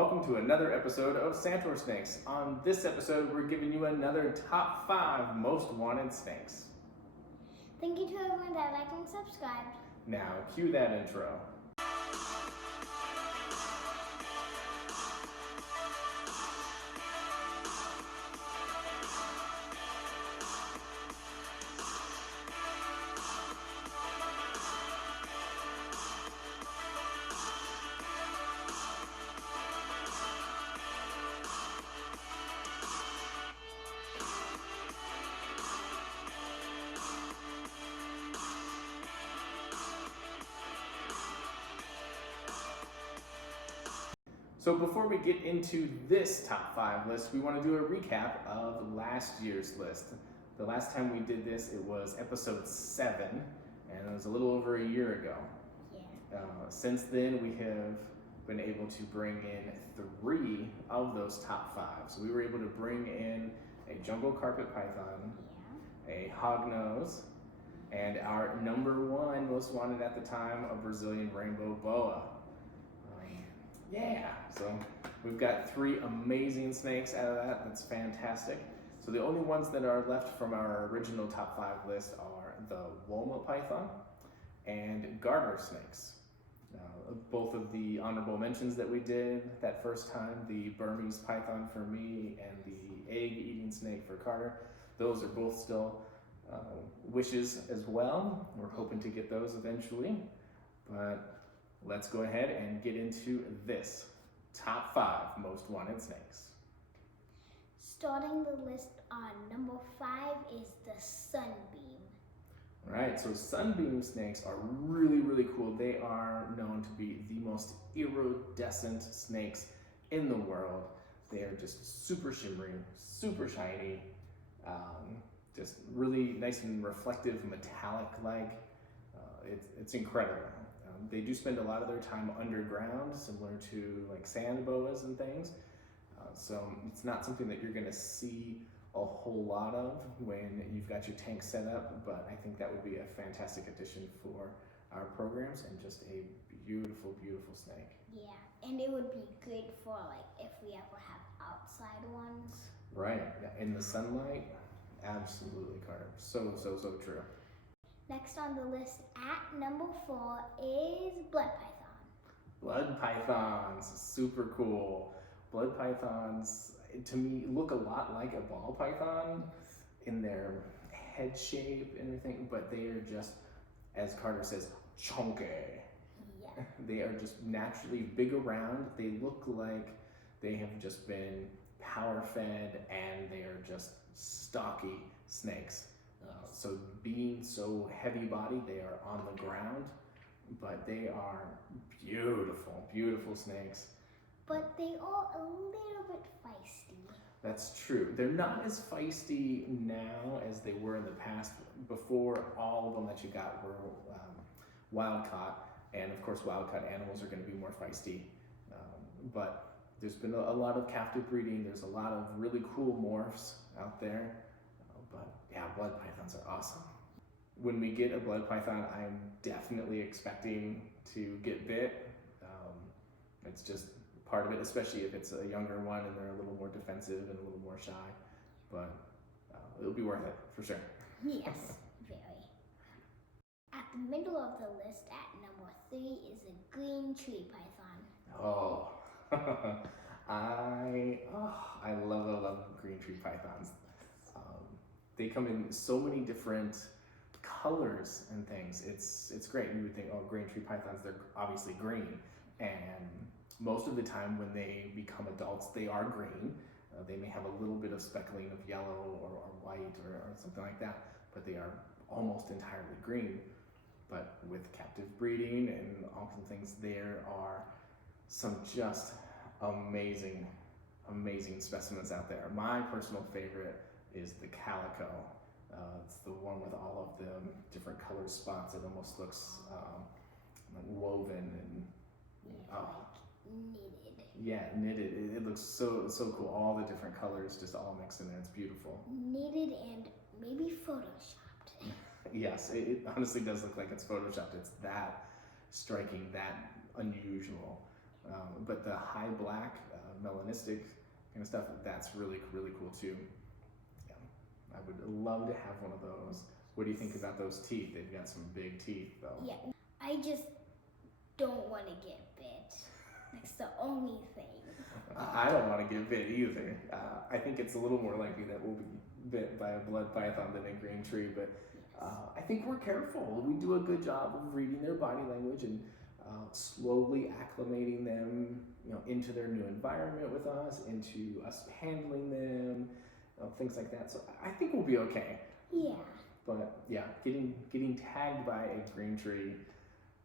Welcome to another episode of SantorSnakes. On this episode, we're giving you another top 5 most wanted snakes. Thank you to everyone that liked and subscribed. Now, cue that intro. So before we get into this top 5 list, we want to do a recap of last year's list. The last time we did this, it was episode 7, and it was a little over a year ago. Yeah. Since then, we have been able to bring in 3 of those top 5. So we were able to bring in a jungle carpet python, a hognose, and our number 1 most wanted at the time, a Brazilian rainbow boa. So we've got 3 amazing snakes out of that. That's fantastic. So the only ones that are left from our original top 5 list are the Woma python and garter snakes. Both of the honorable mentions that we did that first time, the Burmese python for me and the egg-eating snake for Carter, those are both still wishes as well. We're hoping to get those eventually, but let's go ahead and get into this top 5 most wanted snakes. Starting the list on number 5 is the Sunbeam. All right, so Sunbeam snakes are really cool. They are known to be the most iridescent snakes in the world. They are just super shimmery, super shiny, just really nice and reflective, metallic-like. It's incredible. They do spend a lot of their time underground, similar to like sand boas and things. So it's not something that you're gonna see a whole lot of when you've got your tank set up, but I think that would be a fantastic addition for our programs and just a beautiful snake. Yeah, and it would be good for like if we ever have outside ones. Right, in the sunlight, absolutely, Carter. So true. Next on the list at number 4 is blood python. Blood pythons, super cool. Blood pythons, to me, look a lot like a ball python in their head shape and everything, but they are just, as Carter says, chunky. Yeah. They are just naturally big around. They look like they have just been power fed and they are just stocky snakes. So being so heavy bodied, they are on the ground, but they are beautiful snakes. But they are a little bit feisty. That's true. They're not as feisty now as they were in the past. Before, all of them that you got were wild caught, and of course wild caught animals are going to be more feisty. But there's been a lot of captive breeding. There's a lot of really cool morphs out there. But yeah, blood pythons are awesome. When we get a blood python, I'm definitely expecting to get bit. It's just part of it, especially if it's a younger one and they're a little more defensive and a little more shy. But it'll be worth it for sure. Yes, very. At the middle of the list at number 3 is a green tree python. Oh, I love green tree pythons. They come in so many different colors and things. It's great. You would think, oh, green tree pythons, they're obviously green. And most of the time when they become adults, they are green. They may have a little bit of speckling of yellow or white or something like that, but they are almost entirely green. But with captive breeding and awesome things, there are some just amazing specimens out there. My personal favorite is the calico. It's the one with all of the different colored spots. It almost looks like woven and knitted. Yeah, knitted. It looks so cool. All the different colors just all mixed in there. It's beautiful. Knitted and maybe photoshopped. Yes, it honestly does look like it's photoshopped. It's that striking, that unusual. But the high black melanistic kind of stuff. That's really cool too. Yeah, I would love to have one of those. What do you think about those teeth? They've got some big teeth though. Yeah, I just don't want to get bit. That's the only thing. I don't want to get bit either. I think it's a little more likely that we'll be bit by a blood python than a green tree, but I think we're careful. We do a good job of reading their body language and slowly acclimating them, into their new environment with us, into us handling them, things like that. So I think we'll be okay. Yeah. But yeah, getting tagged by a green tree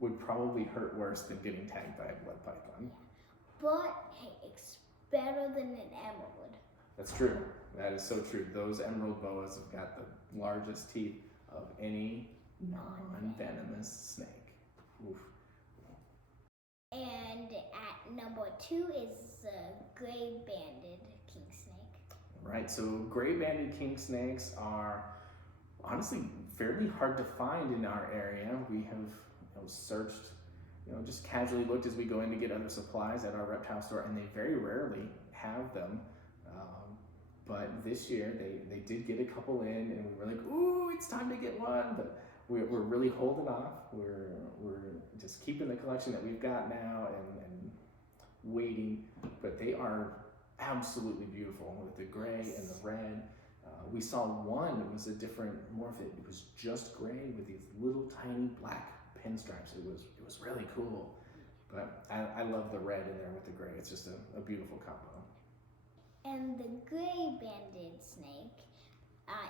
would probably hurt worse than getting tagged by a blood python. Yeah. But hey, it's better than an emerald. That's true. That is so true. Those emerald boas have got the largest teeth of any non-venomous snake. Oof. And at number 2 is the gray-banded king snake. Right, so gray-banded king snakes are honestly fairly hard to find in our area. We have searched, just casually looked as we go in to get other supplies at our reptile store, and they very rarely have them. But this year they did get a couple in, and we were like, ooh, it's time to get one. But we're really holding off. We're just keeping the collection that we've got now and waiting. But they are absolutely beautiful with the gray and the red. We saw one that was a different morph. It was just gray with these little tiny black pinstripes. It was really cool. But I love the red in there with the gray. It's just a beautiful combo. And the gray-banded snake,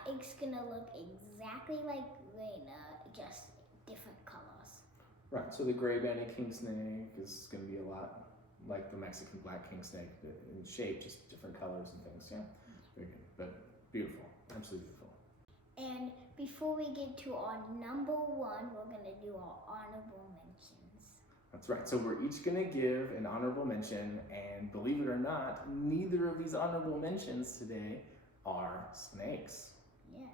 it's gonna look exactly like Reina, just different colors. Right, so the gray-banded king snake is gonna be a lot like the Mexican black king snake in shape, just different colors and things, yeah? Very good, but beautiful, absolutely beautiful. And before we get to our number 1, we're gonna do our honorable mentions. That's right, so we're each gonna give an honorable mention, and believe it or not, neither of these honorable mentions today are snakes. Yes.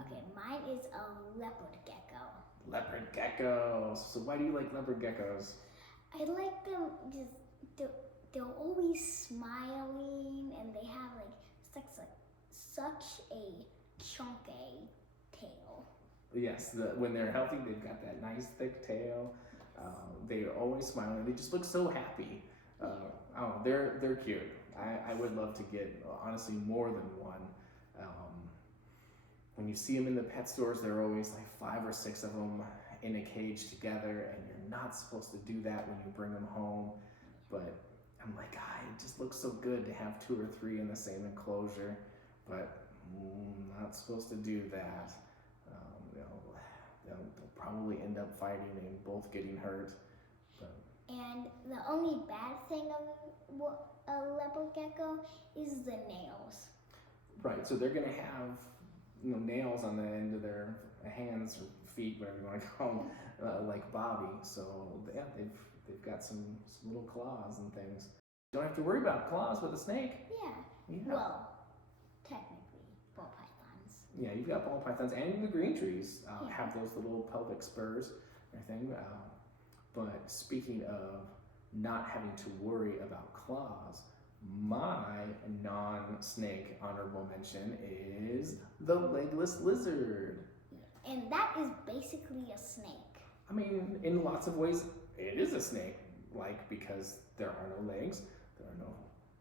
Okay, mine is a leopard gecko. Leopard geckos. So why do you like leopard geckos? I like them they're always smiling, and they have such a chunky tail. Yes, when they're healthy, they've got that nice thick tail. They are always smiling. They just look so happy. They're cute. I would love to get honestly more than one. When you see them in the pet stores, there are always like 5 or 6 of them in a cage together, and you're not supposed to do that when you bring them home. But I'm like, it just looks so good to have 2 or 3 in the same enclosure. But not supposed to do that. They'll probably end up fighting and both getting hurt. But. And the only bad thing of a leopard gecko is the nails. Right, so they're gonna have nails on the end of their hands or feet, whatever you want to call them, like Bobby. So yeah, they've got some little claws and things. You don't have to worry about claws with a snake. Yeah. Well, technically, ball pythons. Yeah, you've got ball pythons, and the green trees have those little pelvic spurs and everything. But speaking of not having to worry about claws, my non-snake honorable mention is the Legless Lizard. And that is basically a snake. I mean, in lots of ways, it is a snake, because there are no legs, there are no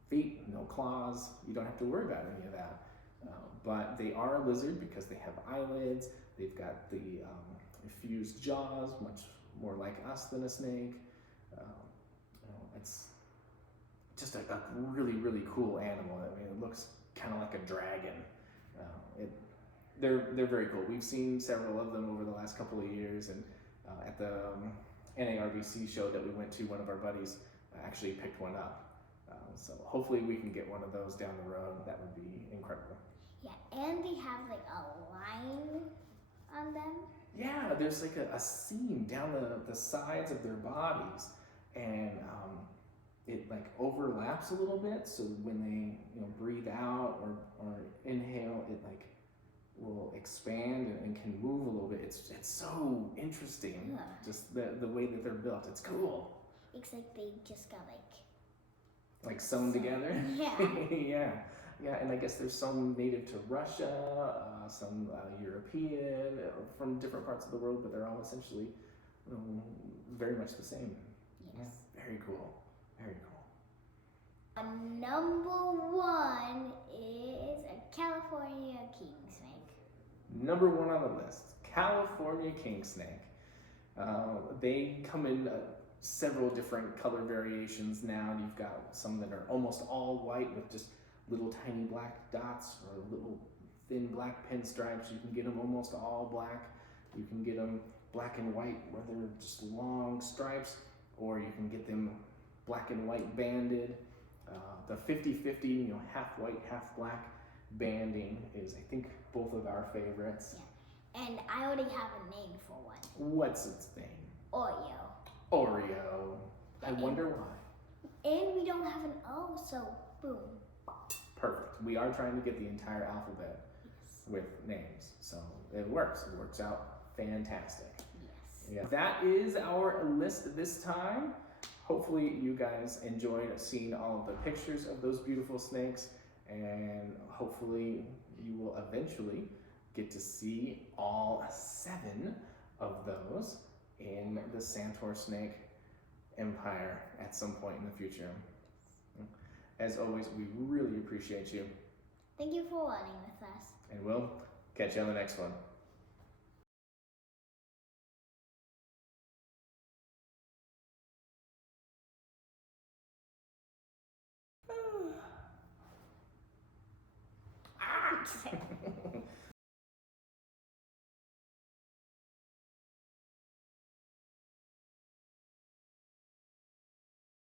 feet, no claws. You don't have to worry about any of that. But they are a lizard because they have eyelids. They've got the fused jaws, much more like us than a snake. It's just a really, really cool animal. I mean, it looks kind of like a dragon. They're very cool. We've seen several of them over the last couple of years, and at the NARBC show that we went to, one of our buddies actually picked one up. So hopefully we can get one of those down the road. That would be incredible. Yeah, and they have a line on them. Yeah, there's a seam down the sides of their bodies, and it overlaps a little bit. So when they breathe out or inhale, it will expand and can move a little bit. It's so interesting. Yeah. Just the way that they're built. It's cool. It's like they just got like sewn together. Yeah. yeah, and I guess there's some native to Russia, some European, from different parts of the world, but they're all essentially very much the same. Yes. Yeah, very cool. Very cool. Number 1 is a California king snake. Number 1 on the list, California king snake. They come in several different color variations now. You've got some that are almost all white with just little tiny black dots or little thin black pinstripes. You can get them almost all black. You can get them black and white where they're just long stripes, or you can get them black and white banded. The 50-50, half white, half black banding is, I think, both of our favorites. Yeah. And I already have a name for one. What's its name? Oreo. Oreo. I wonder why. And we don't have an O, so boom. Perfect. We are trying to get the entire alphabet with names, so it works. It works out fantastic. Yes. Yeah. That is our list this time. Hopefully you guys enjoyed seeing all of the pictures of those beautiful snakes, and hopefully you will eventually get to see all 7 of those in the SantorSnake empire at some point in the future. As always, we really appreciate you. Thank you for running with us. And we'll catch you on the next one.